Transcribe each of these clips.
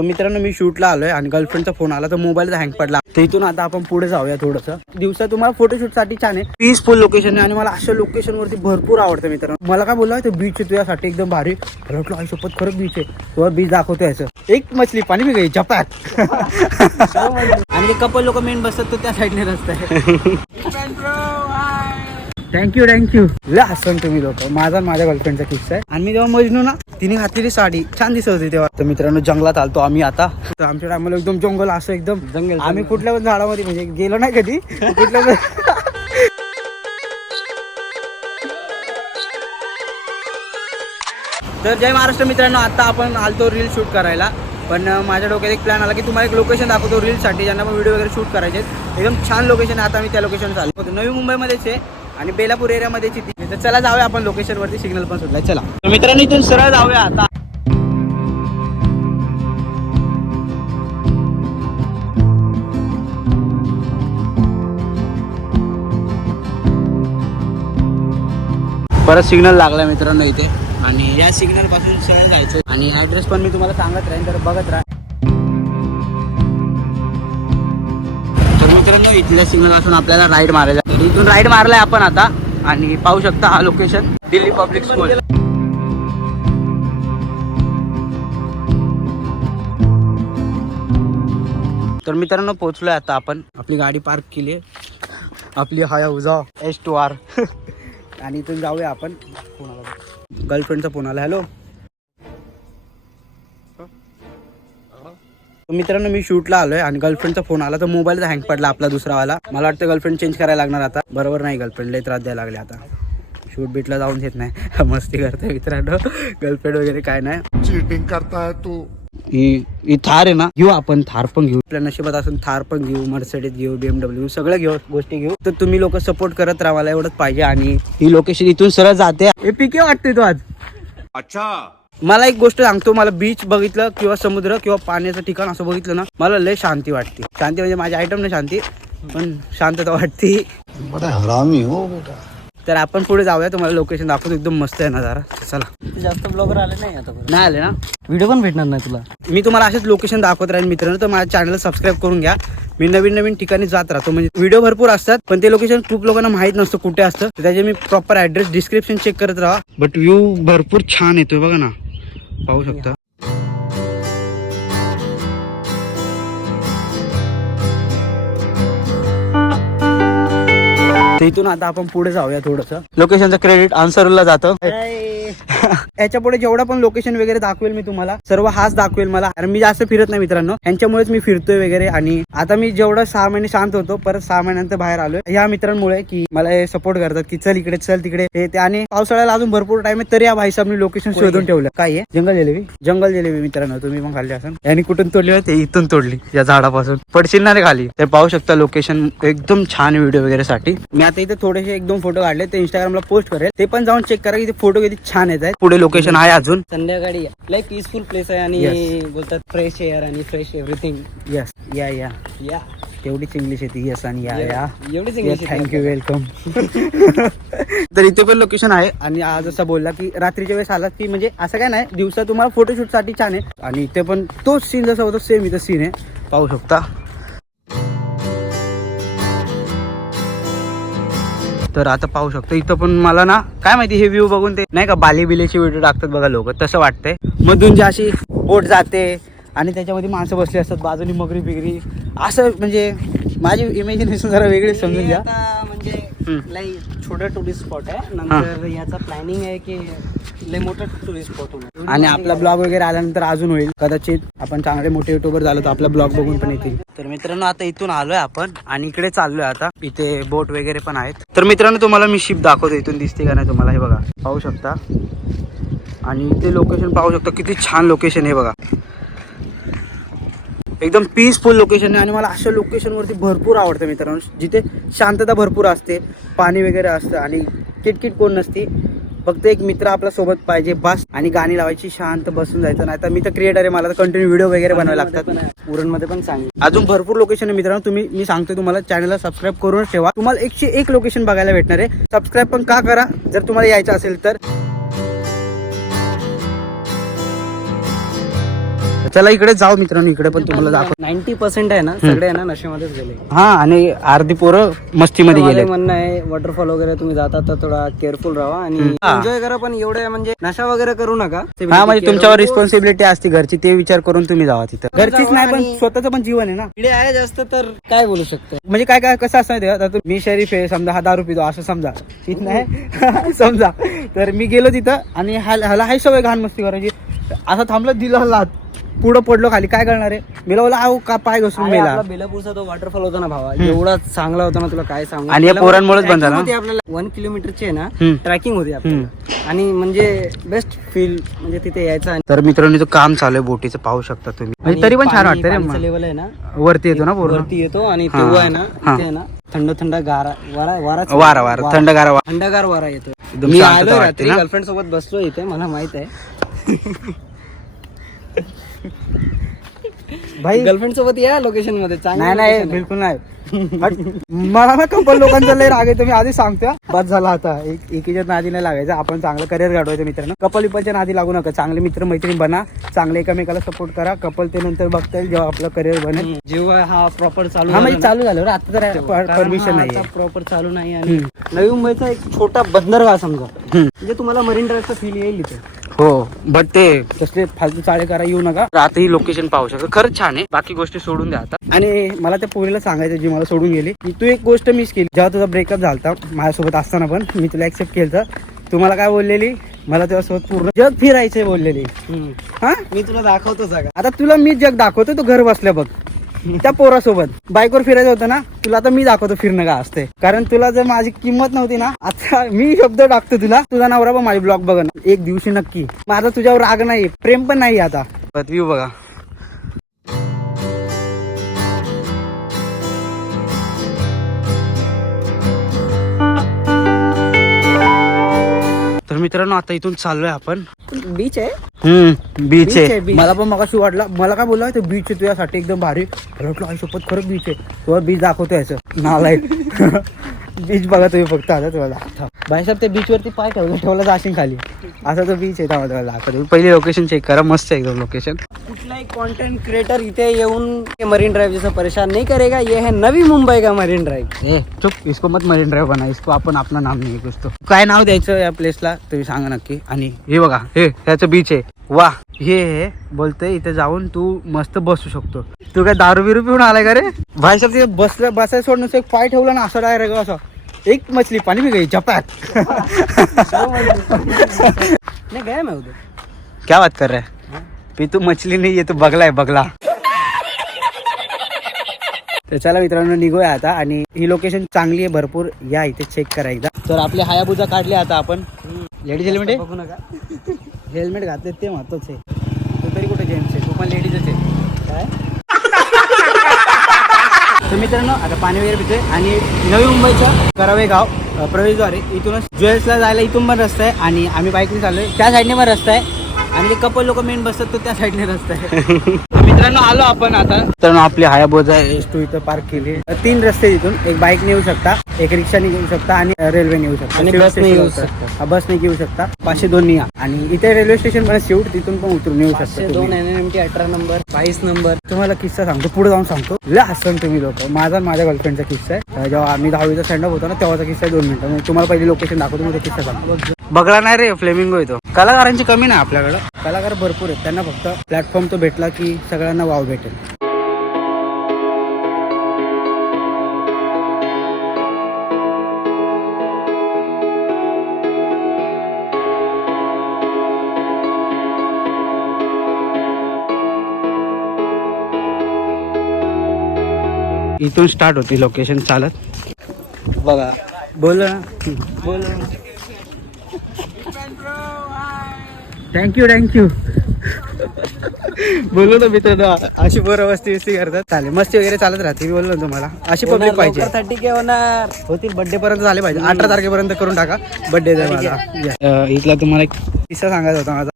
तर मित्रांनो मी शूटला आलोय आणि गर्लफ्रेंडचा फोन आला तर मोबाईलचा हँग पडला. तर इथून आता आपण पुढे जाऊया थोडंसं. दिवसा तुम्हाला फोटोशूट साठी छान आहे, पीसफुल लोकेशन आहे आणि मला अशा लोकेशन वरती भरपूर आवडतं मित्रांनो. मला काय बोलला तो बीच आहे तुझ्यासाठी एकदम भारी. म्हटलं आई सोबत खरंच बीच आहे, तुला बीच दाखवतोय असं. एक मछली पाणी मी गई चपात आणि ते कपल लोक मेन बसतात तर त्या साईडने रस्ता आहे. थँक्यू लय हसन तुम्ही लोक. माझा माझ्या गर्लफ्रेंडचा किस्सा आहे. आणि मी जेव्हा मजनू ना तिने घातलेली साडी छान दिसत होती तेव्हा. तर मित्रांनो जंगलात आलतो आम्ही आता. तर आमच्या टायमाला एकदम जंगल असं एकदम जंगल. आम्ही कुठल्या पण झाडामध्ये म्हणजे गेलो नाही कधी कुठल्या पण. तर जय महाराष्ट्र मित्रांनो, आता आपण आलतो रील शूट करायला. पण माझ्या डोक्यात एक प्लॅन आला की तुम्हाला एक लोकेशन दाखवतो रीलसाठी, ज्यांना पण व्हिडिओ वगैरे शूट करायचे. एकदम छान लोकेशन आहे. आता मी त्या लोकेशन चालू होतो. नवी मुंबईमध्येच आहे आणि बेलापूर एरियामध्येच ती. तर चला जाऊया आपण लोकेशनवरती. सिग्नल पण सुटलाय. चला मित्रांनो इथून सरळ जाऊया आता. परत सिग्नल लागला मित्रांनो इथे आणि या सिग्नल पासून सरळ जायचं. आणि ऍड्रेस पण मी तुम्हाला सांगत राहीन, तर बघत राहा. तर मित्रांनो इथल्या सिग्नल पासून आपल्याला राईड मारायला. इथून राईड मारलाय आपण आता आणि पाहू शकता हा लोकेशन दिल्ली पब्लिक स्कूल. तर मित्रांनो पोहोचलोय आता आपण. आपली गाडी पार्क केली आहे, आपली हायाबुझा S2R आणि इथून जाऊया आपण. गर्लफ्रेंडचा फोन आला. हॅलो मित्रांनो मी शूटला आलोय आणि गर्लफ्रेंडचा फोन आला तर मोबाईलचा हँग पडला आपला दुसरावाला. मला वाटतं गर्लफ्रेंड चेंज करायला लागणार आता. बरोबर नाही, गर्लफ्रेंड लय त्रास द्यायला लागले आता. शूट बीटला जाऊन देत नाही, मस्ती करतोय मित्रांनो. गर्लफ्रेंड वगैरे काय नाही, चीटिंग करताय तू. ही थार आहे ना, घेऊ आपण थार पण घेऊ. आपल्या नशिबात असून थार पण घेऊ, मर्सिडीज घेऊ, BMW सगळं घेऊ, गोष्टी घेऊ. तर तुम्ही लोक सपोर्ट करत राहा, मला एवढंच पाहिजे. आणि ही लोकेशन इथून सरळ जाते. हे पीके वाटते तो आज. अच्छा मला एक गोष्ट सांगतो, मला बीच बघितलं किंवा समुद्र किंवा पाण्याचं ठिकाण असं बघितलं ना, मला लय शांती वाटते. शांती म्हणजे माझ्या आयटम नाही शांती, पण शांतता वाटते. बड़ा हरामी हो बेटा. तर आपण पुढे जाऊया, तुम्हाला लोकेशन दाखवतो. एकदम मस्त आहे ना जरा. चला. जास्त ब्लॉगर आले नाही आता, नाही आले ना, व्हिडिओ पण भेटणार नाही तुला. मी तुम्हाला असेच लोकेशन दाखवत राहीन मित्रांनो. तर माझ्या चॅनल सबस्क्राईब करून घ्या. मी नवीन ठिकाणी जात राहतो. म्हणजे व्हिडिओ भरपूर असतात पण ते लोकेशन खूप लोकांना माहित नसतं कुठे असतं. त्याचे मी प्रॉपर ऍड्रेस डिस्क्रिप्शन चेक करत राहा. बट व्ह्यू भरपूर छान येतोय बघा ना, पाहू शकता. इथून आता आपण पुढे जाऊया थोडस. लोकेशनचं क्रेडिट आन्सरला जातं. याच्या पुढे जेवढा पण लोकेशन वगैरे दाखवेल मी तुम्हाला, सर्व हाच दाखवेल मला. कारण मी जास्त फिरत नाही मित्रांनो, यांच्यामुळेच मी फिरतोय वगैरे. आणि आता मी जेवढं 6 महिने शांत होतो, परत 6 महिन्यानंतर बाहेर आलोय या मित्रांमुळे, की मला हे सपोर्ट करतात की चल इकडे चल तिकडे हे ते. आणि पावसाळ्याला अजून भरपूर टाइम आहे, तरी या भाई साहेबनी लोकेशन शोधून ठेवलं. काय आहे? जंगल जिलेबी मित्रांनो. तुम्ही पण खाल्ली असेल. यांनी कुठून तोडली होती? इथून तोडली, या झाडापासून. पडशील ना रे खाली. तर पाहू शकता लोकेशन एकदम छान व्हिडिओ वगैरे साठी. मी आता इथे थोडेसे 1-2 फोटो काढले, ते इंस्टाग्रामला पोस्ट करेल. ते पण जाऊन चेक करा की फोटो किती छान येत आहेत. पुढे लोकेशन आहे अजून. संध्याकाळी लाईक पीसफुल प्लेस आहे आणि बोलतात फ्रेश एअर आणि फ्रेश एव्हरीथिंग. यस या तेवढीच इंग्लिश येते. यस आणि या एवढीच इंग्लिश. Thank you welcome. तर इथे पण लोकेशन आहे. आणि आज असं बोलला की रात्रीच्या वेळेस आलात की म्हणजे असं काय नाही, दिवसा तुम्हाला फोटोशूट साठी छान आहे. आणि इथे पण तोच सीन जसा होतो सेम इथं सीन आहे, पाहू शकता. तर आता पाहू शकतो इथं पण मला ना काय माहिती, हे व्ह्यू बघून ते नाही का बाली बिलेचे व्हिडिओ टाकतात बघा लोक, तसं वाटतंय. मधून जी अशी बोट जाते आणि त्याच्यामध्ये माणसं बसली असतात, बाजूनी मगरी बिगरी असं. म्हणजे माझी इमॅजिनेशन जरा वेगळी समजून घ्या. म्हणजे लई छोटा टुरिस्ट स्पॉट आहे. नंतर याचा प्लॅनिंग आहे की लई मोठा टुरिस्ट स्पॉट होणार. आणि आपला ब्लॉग वगैरे आल्यानंतर अजून होईल. कदाचित आपण चांगले मोठे युट्यूबर झालो तर आपला ब्लॉग बघून पण येतील. तर मित्रांनो आता इथून आलोय आपण आणि इकडे चाललोय आता. इथे बोट वगैरे पण आहेत. तर मित्रांनो तुम्हाला मी शिप दाखवतो, इथून दिसते का नाही तुम्हाला, हे बघा पाहू शकता. आणि इथे लोकेशन पाहू शकता, किती छान लोकेशन आहे बघा. एकदम पीसफुल लोकेशन आहे आणि मला अशा लोकेशनवरती भरपूर आवडतं मित्रांनो, जिथे शांतता भरपूर असते, पाणी वगैरे असतं आणि किटकिट कोण नसती. फक्त एक मित्र आपल्या सोबत पाहिजे बस. आणि गाणी लावायची, शांत बसून जायचं. नाही तर मी तर क्रिएटर आहे, मला तर कंटिन्यू व्हिडिओ वगैरे बनवायला लागतात. उरणमध्ये पण सांग, अजून भरपूर लोकेशन आहे मित्रांनो. मी सांगतो तुम्हाला, चॅनलला सबस्क्राईब करून ठेवा. तुम्हाला 101 लोकेशन बघायला भेटणार आहे. सबस्क्राईब पण का करा जर तुम्हाला यायचं असेल तर. चला इकडे जाऊ मित्रांनो, इकडे पण तुम्हाला दाखव. 90% आहे ना सगळे आहे ना नशेमध्येच गेले. हा, आणि अर्धी पोरं मस्तीमध्ये माझं गेले. म्हणणं आहे वॉटरफॉल वगैरे तुम्ही जाता तर थोडा केअरफुल राहा आणि हा. एन्जॉय करा, पण एवढे म्हणजे नशा वगैरे करू नका. हा, म्हणजे तुमच्यावर रिस्पॉन्सिबिलिटी असते घरची, ते विचार करून तुम्ही जावा तिथं. घरचीच नाही पण स्वतःचं पण जीवन आहे ना. इकडे आहे जास्त तर काय बोलू शकतो. म्हणजे काय काय कसं असतं माहिती आहे का, आता मी शरीफ आहे समजा, हा दारू पितो असं समजा, ठीक नाही समजा. तर मी गेलो तिथं आणि ह्याला हाय सवय घाण मस्ती करायची. असं थांबलं, दिलं लात, पुढं पडलो खाली, काय करणार आहे. मला बोला आहो का पाय घसरून अरे मेला. आपला बेलापूरचा तो वॉटरफॉल होता ना भावा, एवढा चांगला होता ना, तुला काय सांगू. आणि या पोरांमुळेच बंद झाला. आपल्याला 1 किलोमीटरची आहे ना ट्रॅकिंग होती आपल्याला, आणि म्हणजे बेस्ट फील म्हणजे तिथे यायचं. तर मित्रांनो, तो काम चालू आहे बोटीचं, पाहू शकता तुम्ही. म्हणजे तरी पण छान वाटतं रे. लेवल आहे ना वरती येतो ना पूर्ण, वरती येतो आणि तेव्हा आहे ना तिथे आहे ना थंड थंड गारा वारा थंडगार वारा. थंडगार वारा येतो. एकदम मी शांतता आलो वाटते रात्री ना. गर्लफ्रेंड सोबत बसलो इथे, मला माहित आहे. भाई गर्लफ्रेंड सोबत या लोकेशन मध्ये. नाही नाही, बिलकुल नाही. मला ना कपल लोकांचा लय राग आहे, तुम्ही आधी सांगतो. बस झाला आता, एकीच्या नादी नाही लागायचं. आपण चांगलं करिअर घडवायचं मित्रांनो. कपल विपलच्या नादी लागू नका. चांगले मित्र मैत्रिणी बना, चांगले एकमेकाला सपोर्ट करा. कपल ते नंतर बघता येईल जेव्हा आपलं करिअर बनेल. जेव्हा हा प्रॉपर चालू हा, म्हणजे चालू झालं रे आता, तर परमिशन नाही, प्रॉपर चालू नाही. आणि नवी मुंबईचा एक छोटा बंदरगाव समजा, म्हणजे तुम्हाला मरीन ड्राईव्हचा फील येईल इथे. हो, बट ते तसले फालतू चाळे करा येऊ नका. आता ही लोकेशन पाहू शकतो, खरंच छान आहे. बाकी गोष्टी सोडून द्या आता. आणि मला त्या पोरीला सांगायचं, जी मला सोडून गेली, की तू एक गोष्ट मिस केली. जेव्हा तुझा ब्रेकअप झाला माझ्यासोबत असताना, पण मी तुला ऍक्सेप्ट केलं. तुम्हाला काय बोललेली, मला तुझ्यासोबत पूर्ण जग फिरायचंय बोललेली. हा, मी तुला दाखवतो जागा. आता तुला मी जग दाखवतो, तू घर बसल्या बघ. त्या पोरासोबत बाईकवर फिरायचं होतं ना तुला, आता मी दाखवतो फिरणं का असते. कारण तुला जर माझी किंमत नव्हती ना, आता मी शब्द टाकतो तुला. तुझा नवरा पण माझी ब्लॉग बघ ना एक दिवशी नक्की. माझा तुझ्यावर राग नाही, प्रेम पण नाही. आता व्ह्यू बघा. तर मित्रांनो, आता इथून चाललोय आपण. बीच आहे, बीच Beach आहे, आहे. beach. मला पण मगाशी वाटलं, मला काय बोलला ते बीच आहे तुझ्यासाठी एकदम भारी. म्हटलं आयुष्यपत खरं बीच आहे. तुला बीच दाखवतो याचं नालायक. बीच बघा तुम्ही फक्त. आता तुम्हाला भाईसाहेब ते बीच वरती पाय ठेवला जाशील खाली, असा तो बीच आहे. तुम्हाला दाखवतो. पहिली लोकेशन चेक करा, मस्त आहे एकदम लोकेशन. कुठलाही कंटेंट क्रिएटर इथे येऊन मरीन ड्राइव जैसा परेशान नहीं करेगा. ये है नवी मुंबई का मरीन ड्राइव. ए चुप, इसको मत मरीन ड्राइव बना, इसको आपण आपलं नाम नाही कुछ. तो काय नाव द्यायचं या प्लेसला तुम्ही सांगा नक्की. आणि हे बघा, हे ह्याचं बीच आहे. वा, हे बोलतोय इथे जाऊन तू मस्त बसू शकतो. तू काय दारू बिरू पिऊन आलाय का रे भाईसाहेब. ते बसायला सोडून एक पाय ठेवला ना, असं डायरेक्ट असं एक मछली पानी में गई झपाट. नहीं गया मैं उधर. क्या बात कर रहा है, पी तू मछली नाही आहे, तू बगला आहे बगला. तर चला मित्रांनो, निघूया आता. आणि ही लोकेशन चांगली आहे भरपूर, या इथे चेक करा एकदा. तर आपली हायाबुजा काढली आता आपण. लेडीज हेल्मेट आहे, बघू नका. हेल्मेट घातले ते महत्वाचं आहे. तू तरी कुठे जेंट्स आहे, तू पण लेडीजच आहे काय. तर मित्रांनो, आता पाणी वगैरे पितोय. आणि नवी मुंबईच्या करावे गाव प्रवेशद्वार आहे. इथूनच ज्वेल्सला जायला इथून पण रस्ता आहे. आणि आम्ही बाईकने चाललोय, त्या साईडने पण रस्ता आहे. आणि ते कपल लोक मेन बसतात, तो त्या साईडने रस्ता आहे. मित्रांनो, आलो आपण आता. मित्रांनो, आपली हायाबुजा S2 इथं पार्क केली. 3 रस्ते तिथून, एक बाईक येऊ शकता, एक रिक्षाने घेऊ शकता, आणि रेल्वेने येऊ शकता, आणि बसने येऊ शकता. बसने घेऊ शकता. 502 या. आणि इथे रेल्वे स्टेशन पण शिवट, तिथून पण उतरून येऊ शकता. 502 NNMT 18 नंबर 22 नंबर. तुम्हाला किस्सा सांगतो, पुढे जाऊन सांगतो. लय हसन तुम्ही लोक. माझा माझ्या गर्लफ्रेंडचा किस्सा आहे. जेव्हा आम्ही 10वीचा स्टँडअप होता ना, तेव्हाचा किस्सा आहे. 2 मिनिटं तुम्हाला पहिली लोकेशन दाखवतो, मग किस्सा सांगतो. बघला नाही रे, फ्लेमिंगो येतो. कलाकारांची कमी नाही आपल्याकडं, कलाकार भरपूर आहेत. त्यांना फक्त प्लॅटफॉर्म तो भेटला की सगळ्यांना वाव भेटेल. इथून स्टार्ट होती लोकेशन चालत. बघा, बोल ना, बोल. थँक्यू. बोललो ना मित्रांनो, अशी बरं मस्ती करतात. चालेल, मस्ती वगैरे चालत राहते. मी बोललो ना तुम्हाला, अशी पब्लिक पाहिजे. साठी काय होणार होतील, बर्थडे पर्यंत झाले पाहिजे. 18 तारखेपर्यंत करून टाका बर्थडे माझा. इथला तुम्हाला एक किस्सा सांगायचा होता माझा.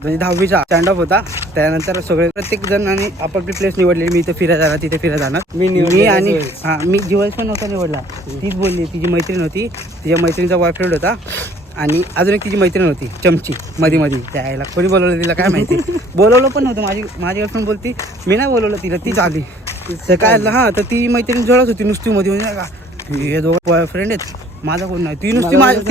म्हणजे 10वीचा स्टँडअप होता. त्यानंतर सगळे प्रत्येक जण आणि आपापली प्लेस निवडली. मी इथे फिरायला जाणार, तिथे फिरायला जाणार. मी आणि मी जीवस पण नव्हता निवडला. तीच बोलली, तिची मैत्रीण होती, तिच्या मैत्रिणीचा बॉयफ्रेंड होता. आणि अजून एक तिची मैत्रीण होती चमची मध्ये त्याला कोणी बोलवलं तिला काय माहिती बोलवलं पण नव्हतं. माझी गर्लफ्रेंड बोलती मी नाही बोलवलं तिला, तीच आली. तर काय तर ती मैत्रीण जळत होती नुसती मध्ये म्हणजे का हे दोघं बॉयफ्रेंड आहेत, माझा कोण नाही. ती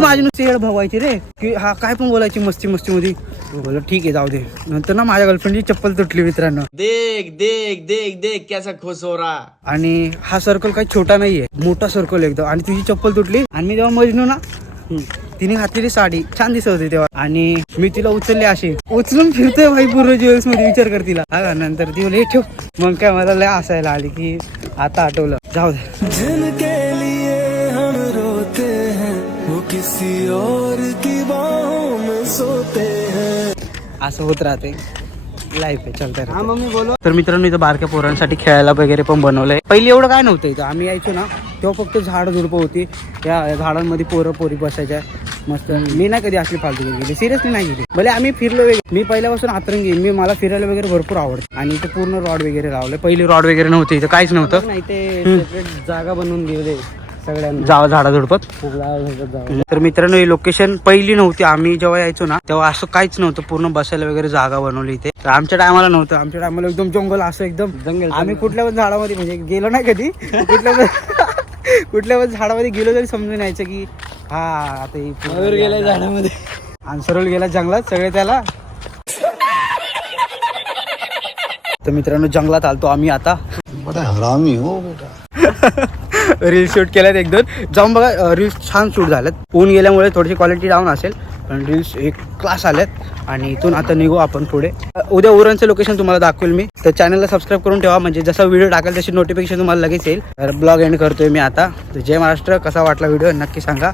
माझी नुसती येड भवायची रे की हा काय पण बोलायची मस्ती मध्ये. बोललं ठीक आहे जाऊ दे. नंतर ना माझ्या गर्लफ्रेंडची चप्पल तुटली मित्रांनो. देख देख देख देख कैसा खुश हो रहा. आणि हा सर्कल काही छोटा नाहीये, मोठा सर्कल एकदम. आणि तुझी चप्पल तुटली आणि मी जेव्हा मजनू ना तिने घातलेली साडी छान दिसत होती तेव्हा, आणि मी तिला उचलले अशी उचलून फिरतोय भाई पूर्ण ज्वेल्स मध्ये. विचार कर तिला. हा नंतर ती बोले ठेव. मग काय मला लय हसायला आली की आता आठवलं जाऊ दे. जिनके लिए हम रोते हैं वो किसी और की बाहों में सोते हैं. असं होत राहते, लाईफ आहे, चलता हा मम्मी बोलो. तर मित्रांनो इथं बारक्या पोरांसाठी खेळायला वगैरे पण बनवलंय. पहिली एवढं काय नव्हतं इथं. आम्ही यायचो ना तेव्हा फक्त झाड झुडपं होती. या झाडांमध्ये पोरी बसायच्या मस्त. मी नाही कधी असली फालतू गेली, सिरियसली नाही गेली. भले आम्ही फिरलो वगैरे. मी पहिल्यापासून आतरंगी, मला फिरायला वगैरे भरपूर आवडतं. आणि इथे पूर्ण रॉड वगैरे लावले. पहिली रॉड वगैरे नव्हती इथं, काहीच नव्हतं. नाही ते सेपरेट जागा बनवून दिले सगळ्यांना जावा झाडा झुडपत. जागा. तर मित्रांनो ही लोकेशन पहिली नव्हती. आम्ही जेव्हा यायचो ना तेव्हा असं काहीच नव्हतं. पूर्ण बसायला वगैरे जागा बनवली इथे. तर आमच्या टायमाला नव्हतं. आमच्या टायमाला एकदम जंगल असं एकदम जंगल. आम्ही कुठल्या पण झाडामध्ये म्हणजे गेलो नाही कधी. कुठल्या पण झाडामध्ये गेलो तरी समजून यायचं की हा आता मयूर गेलाय झाडामध्ये आणि सरळ गेला जंगलात सगळे त्याला. तर मित्रांनो जंगलात आलतो आम्ही आता. बड़ा हरामी हो बेटा. रील शूट केल्यात एक दोन. जाऊन बघा रील्स छान शूट झाल्यात. ऊन गेल्यामुळे थोडीशी क्वालिटी डाऊन असेल पण रील्स एक क्लास आल्यात. आणि इथून आता निघू आपण पुढे. उद्या उरणचं लोकेशन तुम्हाला दाखवेल मी. तर चॅनलला सबस्क्राईब करून ठेवा म्हणजे जसा व्हिडिओ टाकेल तशी नोटिफिकेशन तुम्हाला लगेच येईल. तर ब्लॉग एंड करतोय मी आता. तर जय महाराष्ट्र. कसा वाटला व्हिडिओ नक्की सांगा.